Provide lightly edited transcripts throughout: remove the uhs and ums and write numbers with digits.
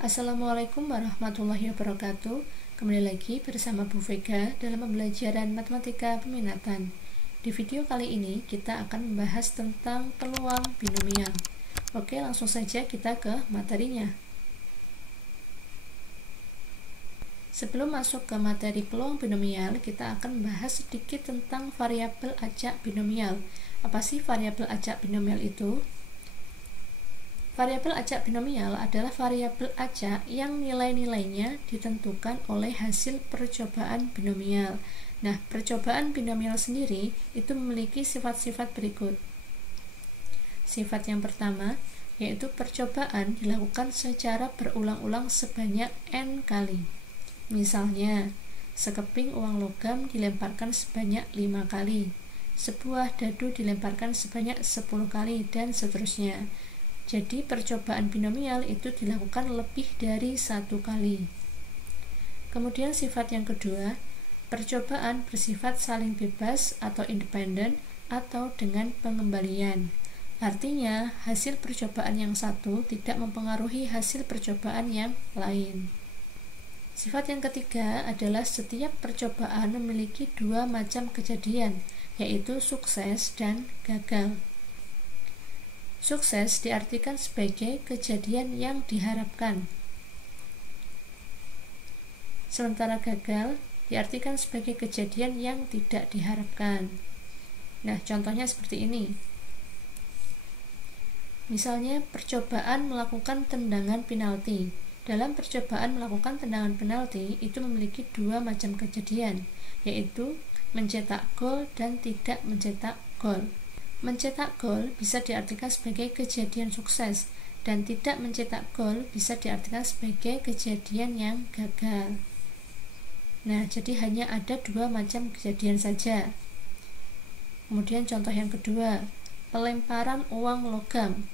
Assalamualaikum warahmatullahi wabarakatuh. Kembali lagi bersama Bu Vega dalam pembelajaran matematika peminatan. Di video kali ini kita akan membahas tentang peluang binomial. Oke, langsung saja kita ke materinya. Sebelum masuk ke materi peluang binomial, kita akan membahas sedikit tentang variabel acak binomial. Apa sih variabel acak binomial itu? Variabel acak binomial adalah variabel acak yang nilai-nilainya ditentukan oleh hasil percobaan binomial. Nah, percobaan binomial sendiri itu memiliki sifat-sifat berikut. Sifat yang pertama, yaitu percobaan dilakukan secara berulang-ulang sebanyak n kali. Misalnya, sekeping uang logam dilemparkan sebanyak 5 kali, sebuah dadu dilemparkan sebanyak 10 kali, dan seterusnya. Jadi percobaan binomial itu dilakukan lebih dari 1 kali. Kemudian sifat yang kedua, percobaan bersifat saling bebas atau independen atau dengan pengembalian. Artinya, hasil percobaan yang satu tidak mempengaruhi hasil percobaan yang lain. Sifat yang ketiga adalah setiap percobaan memiliki 2 macam kejadian, yaitu sukses dan gagal. Sukses diartikan sebagai kejadian yang diharapkan, sementara gagal diartikan sebagai kejadian yang tidak diharapkan. Nah, contohnya seperti ini. Misalnya, percobaan melakukan tendangan penalti. Dalam percobaan melakukan tendangan penalti itu memiliki 2 macam kejadian, yaitu mencetak gol dan tidak mencetak gol. Mencetak gol bisa diartikan sebagai kejadian sukses, dan tidak mencetak gol bisa diartikan sebagai kejadian yang gagal. Nah, jadi hanya ada 2 macam kejadian saja. Kemudian contoh yang kedua, pelemparan uang logam.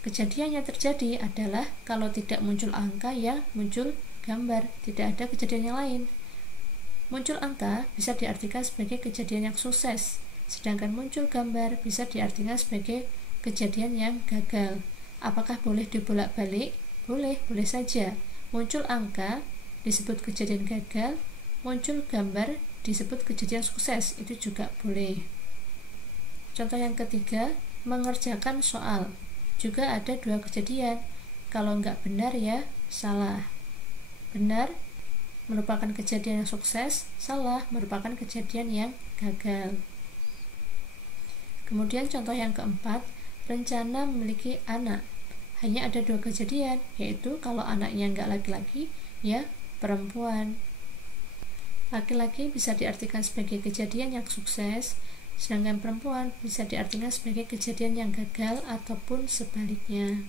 Kejadian yang terjadi adalah kalau tidak muncul angka, ya muncul gambar, tidak ada kejadian yang lain. Muncul angka bisa diartikan sebagai kejadian yang sukses, sedangkan muncul gambar bisa diartikan sebagai kejadian yang gagal. Apakah boleh dibolak-balik? Boleh saja. Muncul angka disebut kejadian gagal, muncul gambar disebut kejadian sukses, itu juga boleh. Contoh yang ketiga, mengerjakan soal. Juga ada 2 kejadian. Kalau enggak benar, ya salah. Benar merupakan kejadian yang sukses, salah merupakan kejadian yang gagal. Kemudian contoh yang keempat, rencana memiliki anak. Hanya ada 2 kejadian, yaitu kalau anaknya enggak laki-laki, ya perempuan. Laki-laki bisa diartikan sebagai kejadian yang sukses, sedangkan perempuan bisa diartikan sebagai kejadian yang gagal ataupun sebaliknya.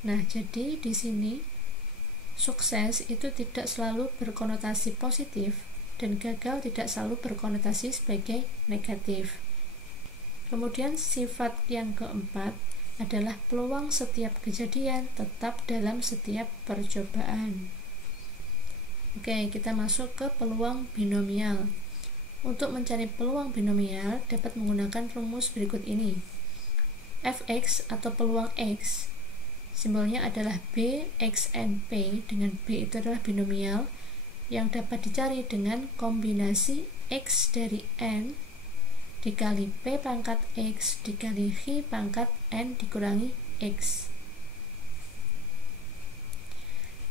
Nah, jadi di sini sukses itu tidak selalu berkonotasi positif dan gagal tidak selalu berkonotasi sebagai negatif. Kemudian sifat yang keempat adalah peluang setiap kejadian tetap dalam setiap percobaan. Oke, kita masuk ke peluang binomial. Untuk mencari peluang binomial dapat menggunakan rumus berikut ini. Fx atau peluang X, simbolnya adalah B, X, N, P, dengan B itu adalah binomial yang dapat dicari dengan kombinasi X dari N dikali P pangkat X dikali X pangkat N dikurangi X.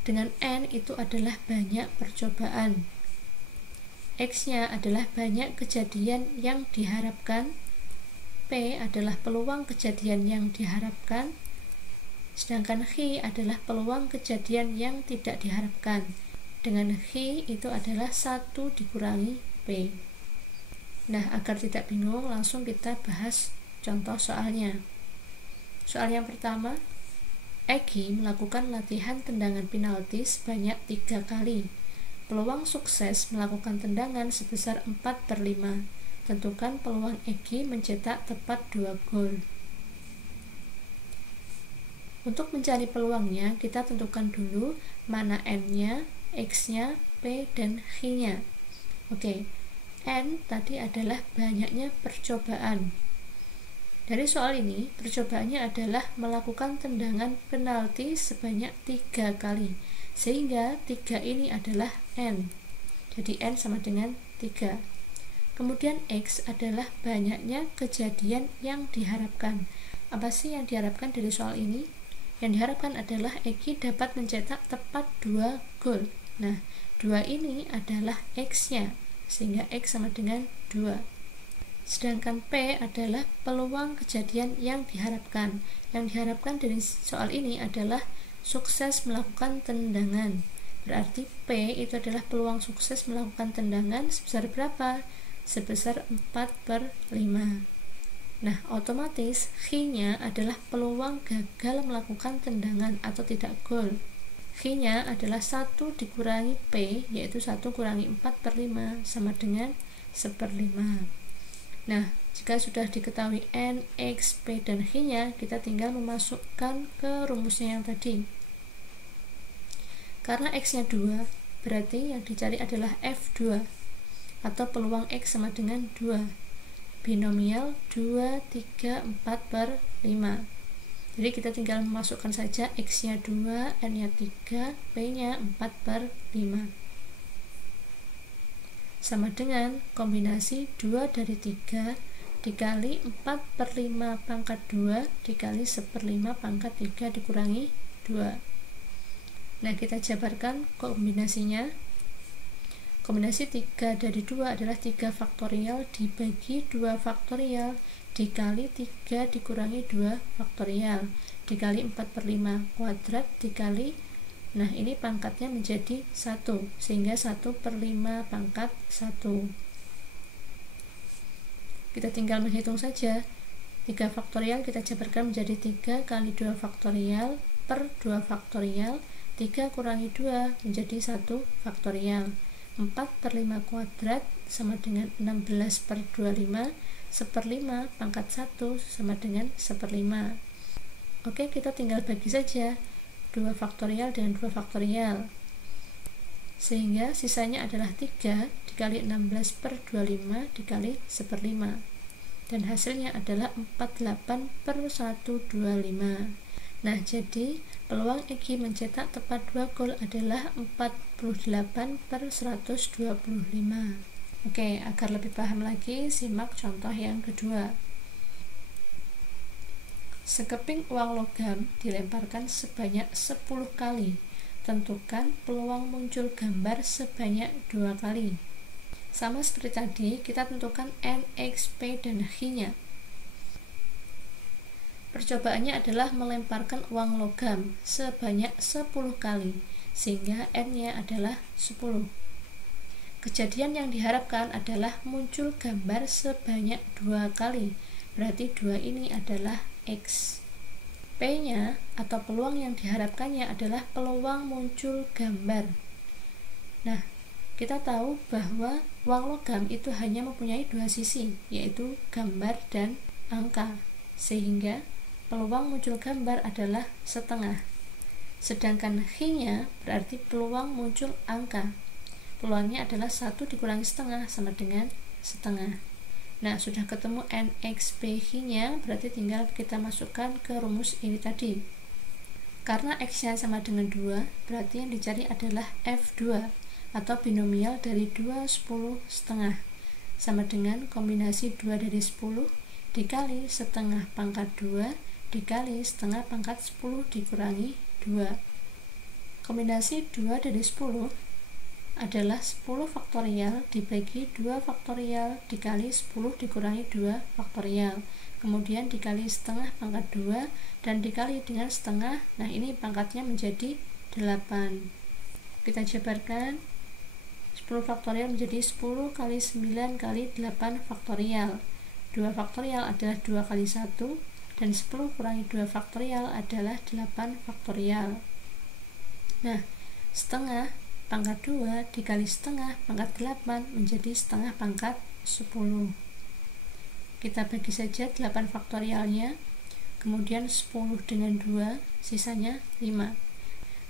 Dengan N itu adalah banyak percobaan, X-nya adalah banyak kejadian yang diharapkan, P adalah peluang kejadian yang diharapkan, sedangkan X adalah peluang kejadian yang tidak diharapkan. Dengan X itu adalah 1 dikurangi P. Nah, agar tidak bingung, langsung kita bahas contoh soalnya. Soal yang pertama, Egi melakukan latihan tendangan penalti sebanyak 3 kali. Peluang sukses melakukan tendangan sebesar 4/5. Tentukan peluang Egi mencetak tepat 2 gol. Untuk mencari peluangnya, kita tentukan dulu mana N-nya, X-nya, P, dan X-nya. Oke. N tadi adalah banyaknya percobaan. Dari soal ini, percobaannya adalah melakukan tendangan penalti sebanyak 3 kali, sehingga 3 ini adalah N. Jadi N sama dengan 3. Kemudian X adalah banyaknya kejadian yang diharapkan. Apa sih yang diharapkan dari soal ini? Yang diharapkan adalah Eki dapat mencetak tepat 2 gol. Nah, 2 ini adalah X-nya, sehingga X sama dengan 2. Sedangkan P adalah peluang kejadian yang diharapkan. Yang diharapkan dari soal ini adalah sukses melakukan tendangan. Berarti P itu adalah peluang sukses melakukan tendangan sebesar berapa? Sebesar 4/5. Nah, otomatis X-nya adalah peluang gagal melakukan tendangan atau tidak gol. X-nya adalah 1 dikurangi P, yaitu 1 kurangi 4/5 sama dengan 1/5. Nah, jika sudah diketahui N, X, P, dan X-nya, kita tinggal memasukkan ke rumusnya yang tadi. Karena X-nya 2, berarti yang dicari adalah F2, atau peluang X sama dengan 2. Binomial 2, 3, 4/5. Jadi kita tinggal memasukkan saja X-nya 2, N-nya 3, P-nya 4/5. Sama dengan kombinasi 2 dari 3 dikali 4/5 pangkat 2 dikali 1/5 pangkat 3 dikurangi 2. Nah, kita jabarkan kombinasinya. Kombinasi 3 dari 2 adalah 3 faktorial dibagi 2 faktorial dikali 3 dikurangi 2 faktorial dikali 4/5 kuadrat dikali, nah ini pangkatnya menjadi 1, sehingga 1/5 pangkat 1. Kita tinggal menghitung saja. 3 faktorial kita jabarkan menjadi 3 kali 2 faktorial per 2 faktorial, 3 kurangi 2 menjadi 1 faktorial. 4/5 kuadrat sama dengan 16/25, 1/5 pangkat 1 sama dengan 1/5. Oke, kita tinggal bagi saja 2 faktorial dengan 2 faktorial, sehingga sisanya adalah 3 dikali 16/25 dikali 1/5, dan hasilnya adalah 48/125. Nah, jadi peluang Eki mencetak tepat 2 gol adalah 48/125. Oke, agar lebih paham lagi, simak contoh yang kedua. Sekeping uang logam dilemparkan sebanyak 10 kali. Tentukan peluang muncul gambar sebanyak 2 kali. Sama seperti tadi, kita tentukan N, X, P, dan X-nya. Percobaannya adalah melemparkan uang logam sebanyak 10 kali, sehingga N-nya adalah 10. Kejadian yang diharapkan adalah muncul gambar sebanyak 2 kali, berarti 2 ini adalah X. P-nya atau peluang yang diharapkannya adalah peluang muncul gambar. Nah, kita tahu bahwa uang logam itu hanya mempunyai 2 sisi, yaitu gambar dan angka, sehingga peluang muncul gambar adalah setengah. Sedangkan X-nya berarti peluang muncul angka. Peluangnya adalah 1 dikurangi setengah sama dengan setengah. Nah, sudah ketemu N, X, P, X-nya, berarti tinggal kita masukkan ke rumus ini tadi. Karena X-nya sama dengan 2, berarti yang dicari adalah F2, atau binomial dari 2, 10, setengah, sama dengan kombinasi 2 dari 10 dikali setengah pangkat 2 dikali setengah pangkat 10 dikurangi 2. Kombinasi 2 dari 10 adalah 10 faktorial dibagi 2 faktorial dikali 10 dikurangi 2 faktorial, kemudian dikali setengah pangkat 2 dan dikali dengan setengah. Nah, ini pangkatnya menjadi 8. Kita jabarkan 10 faktorial menjadi 10 kali 9 kali 8 faktorial. 2 faktorial adalah 2 kali 1, dan 10 kurangi 2 faktorial adalah 8 faktorial. Nah, setengah pangkat 2 dikali setengah pangkat 8 menjadi setengah pangkat 10. Kita bagi saja 8 faktorialnya, kemudian 10 dengan 2, sisanya 5.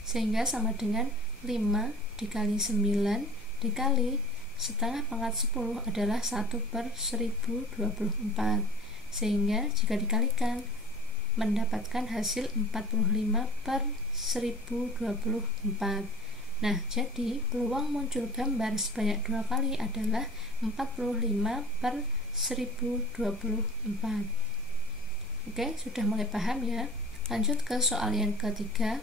Sehingga sama dengan 5 dikali 9 dikali setengah pangkat 10 adalah 1/1024. sehingga jika dikalikan mendapatkan hasil 45 per 1024. Nah, jadi peluang muncul gambar sebanyak 2 kali adalah 45 per 1024. Oke, sudah mulai paham ya? Lanjut ke soal yang ketiga.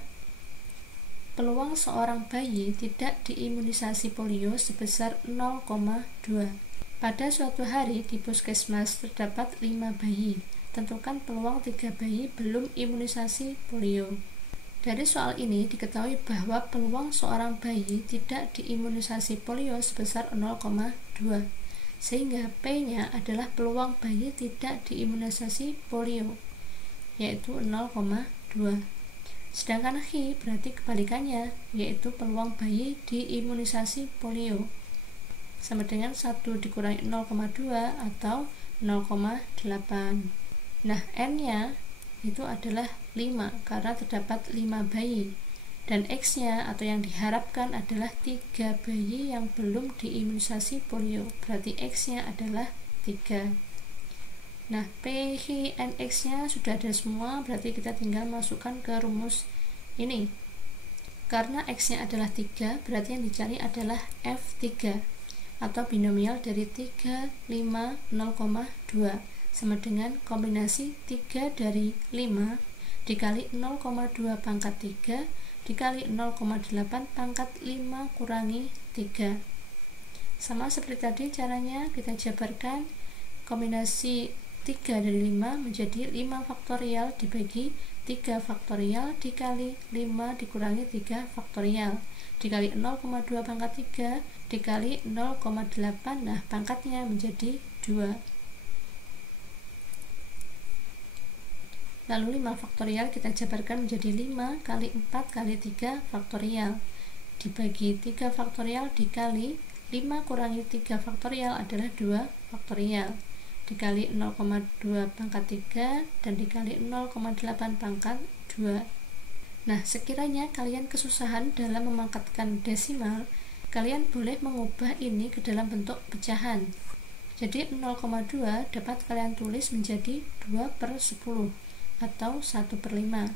Peluang seorang bayi tidak diimunisasi polio sebesar 0,2. Pada suatu hari di puskesmas terdapat 5 bayi. Tentukan peluang 3 bayi belum imunisasi polio. Dari soal ini diketahui bahwa peluang seorang bayi tidak diimunisasi polio sebesar 0,2, sehingga P-nya adalah peluang bayi tidak diimunisasi polio, yaitu 0,2. Sedangkan H berarti kebalikannya, yaitu peluang bayi diimunisasi polio, sama dengan 1 dikurangi 0,2 atau 0,8. Nah, N-nya itu adalah 5 karena terdapat 5 bayi, dan X-nya atau yang diharapkan adalah 3 bayi yang belum diimunisasi polio, berarti X-nya adalah 3. Nah, P, H, N, X-nya sudah ada semua, berarti kita tinggal masukkan ke rumus ini. Karena X-nya adalah 3, berarti yang dicari adalah F3 atau binomial dari 3, 5, 0,2 sama dengan kombinasi 3 dari 5 dikali 0,2 pangkat 3 dikali 0,8 pangkat 5 kurangi 3. Sama seperti tadi caranya, kita jabarkan kombinasi 3 dari 5 menjadi 5 faktorial dibagi 3 faktorial dikali 5 dikurangi 3 faktorial dikali 0,2 pangkat 3 dikali 0,8. Nah, pangkatnya menjadi 2. Lalu 5 faktorial kita jabarkan menjadi 5 kali 4 kali 3 faktorial dibagi 3 faktorial dikali 5 kurangi 3 faktorial adalah 2 faktorial dikali 0,2 pangkat 3 dan dikali 0,8 pangkat 2. Nah, sekiranya kalian kesusahan dalam memangkatkan desimal, kalian boleh mengubah ini ke dalam bentuk pecahan. Jadi 0,2 dapat kalian tulis menjadi 2 per 10 atau 1 per 5,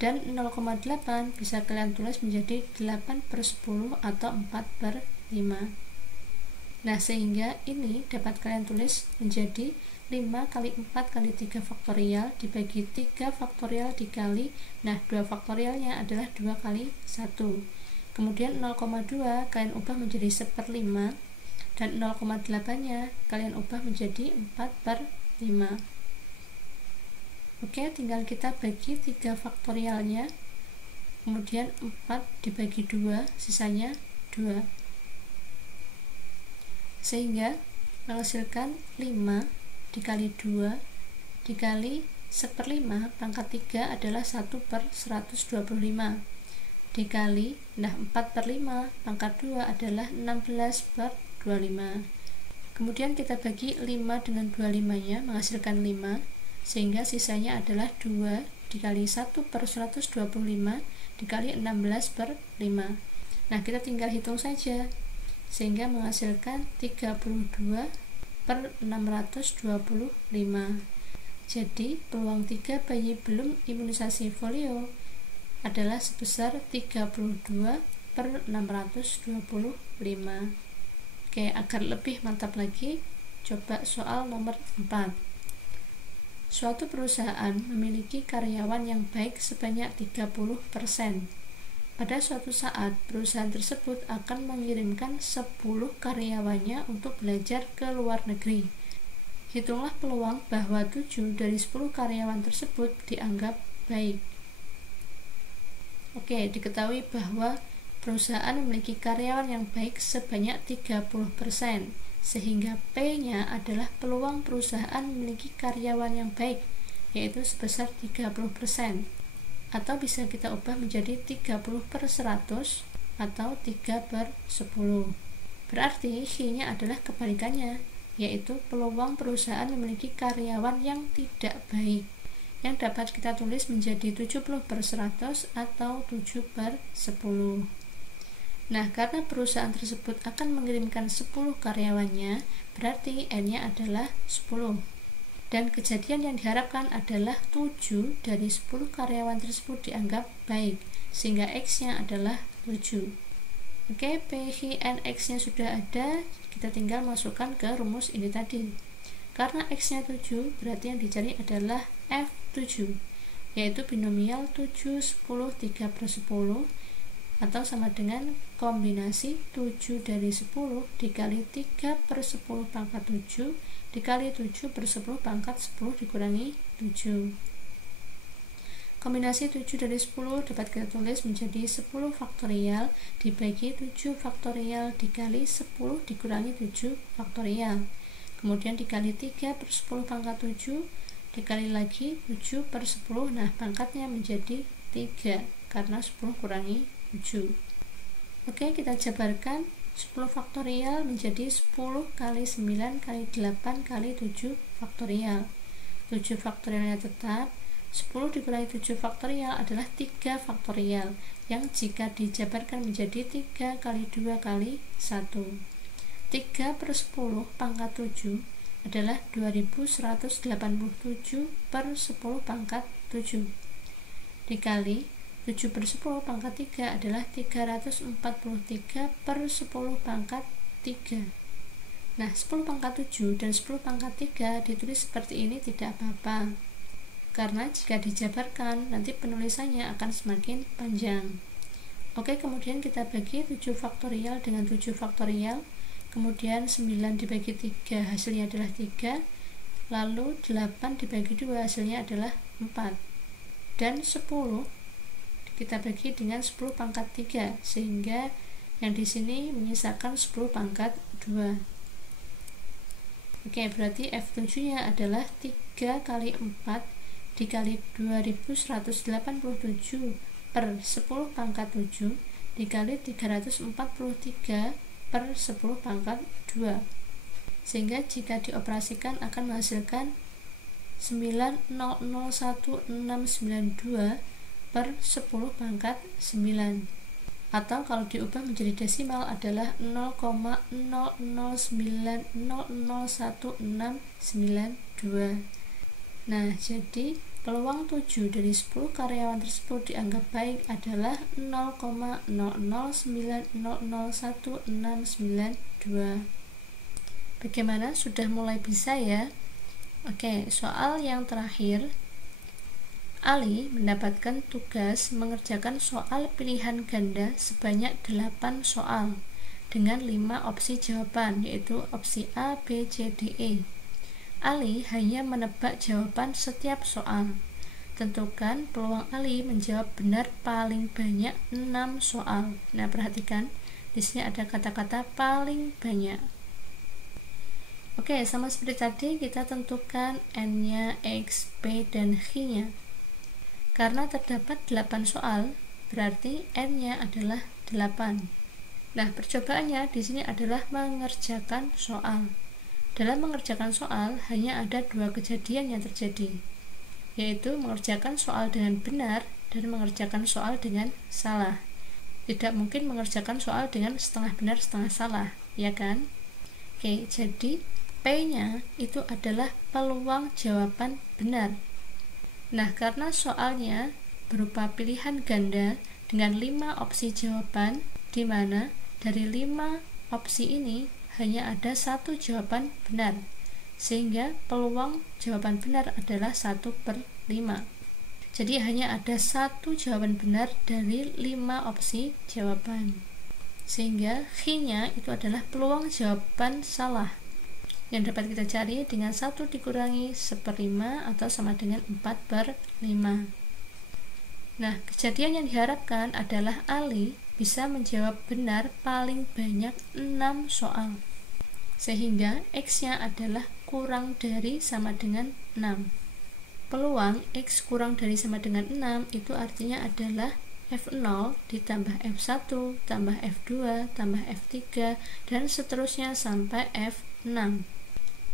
dan 0,8 bisa kalian tulis menjadi 8 per 10 atau 4 per 5. Nah, sehingga ini dapat kalian tulis menjadi 5 kali 4 kali 3 faktorial dibagi 3 faktorial dikali, nah 2 faktorialnya adalah 2 kali 1. Kemudian 0,2 kalian ubah menjadi 1/5 dan 0,8 nya kalian ubah menjadi 4 per 5. Oke, tinggal kita bagi 3 faktorialnya, kemudian 4 dibagi 2, sisanya 2, sehingga menghasilkan 5 dikali 2 dikali 1/5 pangkat 3 adalah 1 per 125 dikali, nah 4 per 5 pangkat 2 adalah 16 per 25. Kemudian kita bagi 5 dengan 25 nya menghasilkan 5, sehingga sisanya adalah 2 dikali 1 per 125 dikali 16 per 5. Nah, kita tinggal hitung saja, sehingga menghasilkan 32 per 625. Jadi peluang 3 bayi belum imunisasi polio adalah sebesar 32 per 625. Oke, agar lebih mantap lagi, coba soal nomor 4. Suatu perusahaan memiliki karyawan yang baik sebanyak 30%. Pada suatu saat, perusahaan tersebut akan mengirimkan 10 karyawannya untuk belajar ke luar negeri. Hitunglah peluang bahwa 7 dari 10 karyawan tersebut dianggap baik. Oke, diketahui bahwa perusahaan memiliki karyawan yang baik sebanyak 30%, sehingga P-nya adalah peluang perusahaan memiliki karyawan yang baik, yaitu sebesar 30%, atau bisa kita ubah menjadi 30 per 100 atau 3 per 10. Berarti H-nya adalah kebalikannya, yaitu peluang perusahaan memiliki karyawan yang tidak baik, yang dapat kita tulis menjadi 70 per 100 atau 7 per 10. Nah, karena perusahaan tersebut akan mengirimkan 10 karyawannya, berarti N-nya adalah 10. Dan kejadian yang diharapkan adalah 7 dari 10 karyawan tersebut dianggap baik, sehingga X-nya adalah 7. Oke, P, N, X-nya sudah ada, kita tinggal masukkan ke rumus ini tadi. Karena X-nya 7, berarti yang dicari adalah F7, yaitu binomial 7, 10, 3/10, atau sama dengan kombinasi 7 dari 10 dikali 3/10 pangkat 7 dikali 7/10 pangkat 10 dikurangi 7. Kombinasi 7 dari 10 dapat kita tulis menjadi 10 faktorial dibagi 7 faktorial dikali 10 dikurangi 7 faktorial. Kemudian dikali 3/10 pangkat 7 dikali lagi 7/10. Nah, pangkatnya menjadi 3 karena 10 kurangi 7. Oke, kita jabarkan. 10 faktorial menjadi 10 kali 9 kali 8 kali 7 faktorial. 7 faktorialnya tetap. 10 dikurangi 7 faktorial adalah 3 faktorial, yang jika dijabarkan menjadi 3 kali 2 kali 1. 3/10 pangkat 7 adalah 2187/10 pangkat 7 dikali 7/10 pangkat 3 adalah 343/10 pangkat 3. Nah, 10 pangkat 7 dan 10 pangkat 3 ditulis seperti ini tidak apa-apa, karena jika dijabarkan nanti penulisannya akan semakin panjang. Oke, kemudian kita bagi 7 faktorial dengan 7 faktorial, kemudian 9 dibagi 3 hasilnya adalah 3, lalu 8 dibagi 2 hasilnya adalah 4, dan 10 kita bagi dengan 10 pangkat 3, sehingga yang di sini menyisakan 10 pangkat 2. Oke, berarti F7 nya adalah 3 kali 4 dikali 2187/10 pangkat 7 dikali 343/10 pangkat 2, sehingga jika dioperasikan akan menghasilkan 9,001692/10 pangkat 9, atau kalau diubah menjadi desimal adalah 0,0090011692. Nah, jadi peluang 7 dari 10 karyawan tersebut dianggap baik adalah 0,0090011692. Bagaimana? Sudah mulai bisa ya? Oke, soal yang terakhir. Ali mendapatkan tugas mengerjakan soal pilihan ganda sebanyak 8 soal dengan 5 opsi jawaban, yaitu opsi A, B, C, D, E. Ali hanya menebak jawaban setiap soal. Tentukan peluang Ali menjawab benar paling banyak 6 soal. Nah, perhatikan, di sini ada kata-kata paling banyak. Oke, sama seperti tadi kita tentukan N-nya, X, P, dan H-nya. Karena terdapat 8 soal, berarti N-nya adalah 8. Nah, percobaannya di sini adalah mengerjakan soal. Dalam mengerjakan soal, hanya ada 2 kejadian yang terjadi, yaitu mengerjakan soal dengan benar dan mengerjakan soal dengan salah. Tidak mungkin mengerjakan soal dengan setengah benar, setengah salah, ya kan? Oke, jadi P-nya itu adalah peluang jawaban benar. Nah, karena soalnya berupa pilihan ganda dengan 5 opsi jawaban, di mana dari 5 opsi ini hanya ada 1 jawaban benar, sehingga peluang jawaban benar adalah 1/5. Jadi hanya ada 1 jawaban benar dari 5 opsi jawaban, sehingga H-nya itu adalah peluang jawaban salah, yang dapat kita cari dengan 1 dikurangi 1/5 atau sama dengan 4/5. Nah, kejadian yang diharapkan adalah Ali bisa menjawab benar paling banyak 6 soal, sehingga X-nya adalah kurang dari sama dengan 6. Peluang X kurang dari sama dengan 6 itu artinya adalah F0 ditambah F1 tambah F2 tambah F3 dan seterusnya sampai F6.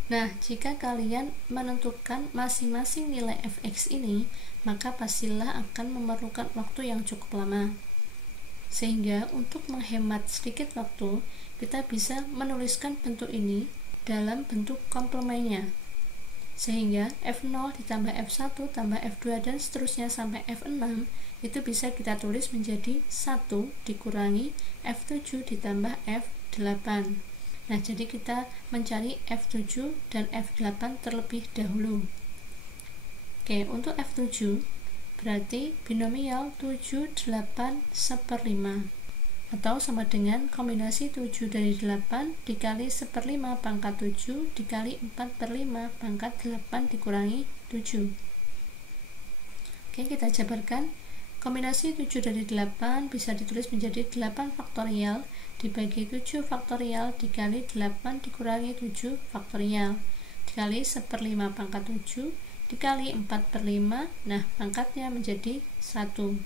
Nah, jika kalian menentukan masing-masing nilai fx ini, maka pastilah akan memerlukan waktu yang cukup lama. Sehingga untuk menghemat sedikit waktu, kita bisa menuliskan bentuk ini dalam bentuk komplemennya. sehingga F0 ditambah F1 tambah F2 dan seterusnya sampai F6 itu bisa kita tulis menjadi 1 dikurangi F7 ditambah F8. Nah, jadi kita mencari F7 dan F8 terlebih dahulu. Oke, untuk F7 berarti binomial 7, 8, 1/5 atau sama dengan kombinasi 7 dari 8 dikali 1/5 pangkat 7 dikali 4/5 pangkat 8 dikurangi 7. Oke, kita jabarkan. Kombinasi 7 dari 8 bisa ditulis menjadi 8 faktorial dibagi 7 faktorial dikali 8 dikurangi 7 faktorial dikali 1/5 pangkat 7 dikali 4/5. Nah, pangkatnya menjadi 1.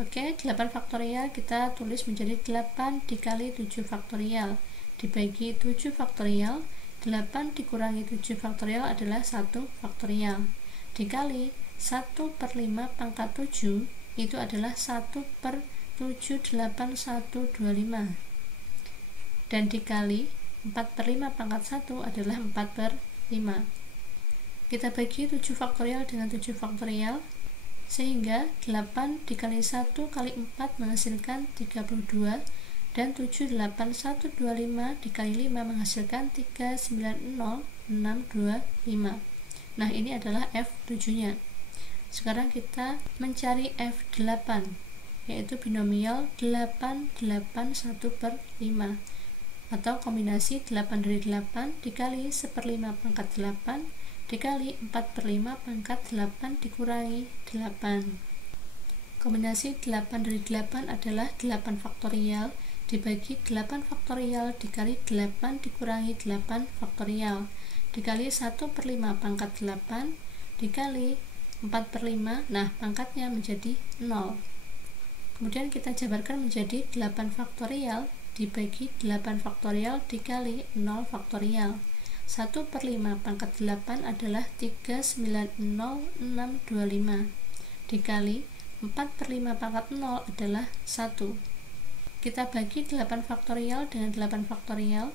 Oke, 8 faktorial kita tulis menjadi 8 dikali 7 faktorial dibagi 7 faktorial. 8 dikurangi 7 faktorial adalah 1 faktorial dikali 1/5 pangkat 7 itu adalah 1/78125 dan dikali 4/5 pangkat 1 adalah 4/5. Kita bagi 7 faktorial dengan 7 faktorial sehingga 8 dikali 1 kali 4 menghasilkan 32 dan 78125 dikali 5 menghasilkan 390625. Nah, ini adalah F7 nya. Sekarang kita mencari F8 yaitu binomial 8, 8, 1/5 atau kombinasi 8 dari 8 dikali 1/5 pangkat 8 dikali 4/5 pangkat 8 dikurangi 8. Kombinasi 8 dari 8 adalah 8 faktorial dibagi 8 faktorial dikali 8 dikurangi 8 faktorial dikali 1/5 pangkat 8 dikali 4/5. Nah, pangkatnya menjadi 0. Kemudian kita jabarkan menjadi 8 faktorial dibagi 8 faktorial dikali 0 faktorial. 1/5 pangkat 8 adalah 390625 dikali 4/5 pangkat 0 adalah 1. Kita bagi 8 faktorial dengan 8 faktorial.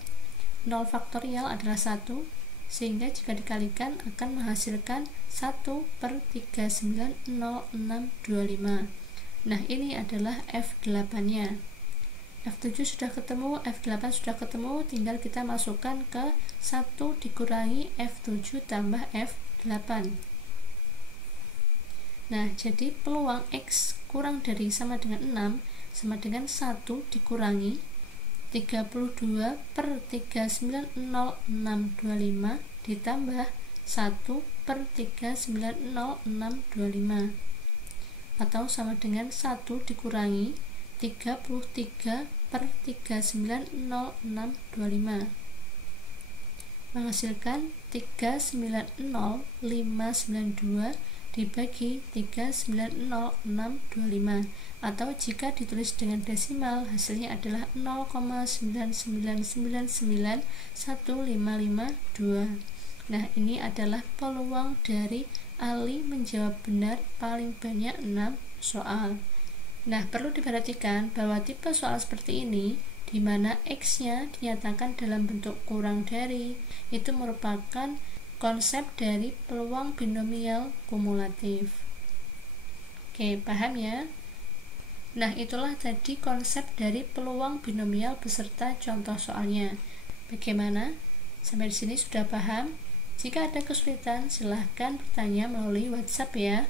0 faktorial adalah 1 sehingga jika dikalikan akan menghasilkan 1/3900625. Nah, ini adalah F8 nya. F7 sudah ketemu, F8 sudah ketemu, tinggal kita masukkan ke 1 dikurangi F7 tambah F8. Nah, jadi peluang X kurang dari sama dengan 6 sama dengan 1 dikurangi 32/3900625 ditambah 1/3900625 atau sama dengan 1 dikurangi 33/3900625 menghasilkan 390592 dibagi 390625 atau jika ditulis dengan desimal hasilnya adalah 0,999915552. Nah, ini adalah peluang dari Ali menjawab benar paling banyak 6 soal. Nah, perlu diperhatikan bahwa tipe soal seperti ini di mana X-nya dinyatakan dalam bentuk kurang dari, itu merupakan konsep dari peluang binomial kumulatif. Oke, paham ya? Nah, itulah tadi konsep dari peluang binomial beserta contoh soalnya. Bagaimana? Sampai di sini sudah paham? Jika ada kesulitan, silahkan bertanya melalui WhatsApp ya.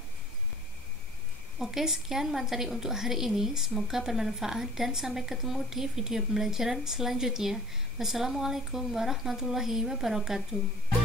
Oke, sekian materi untuk hari ini. Semoga bermanfaat dan sampai ketemu di video pembelajaran selanjutnya. Wassalamualaikum warahmatullahi wabarakatuh.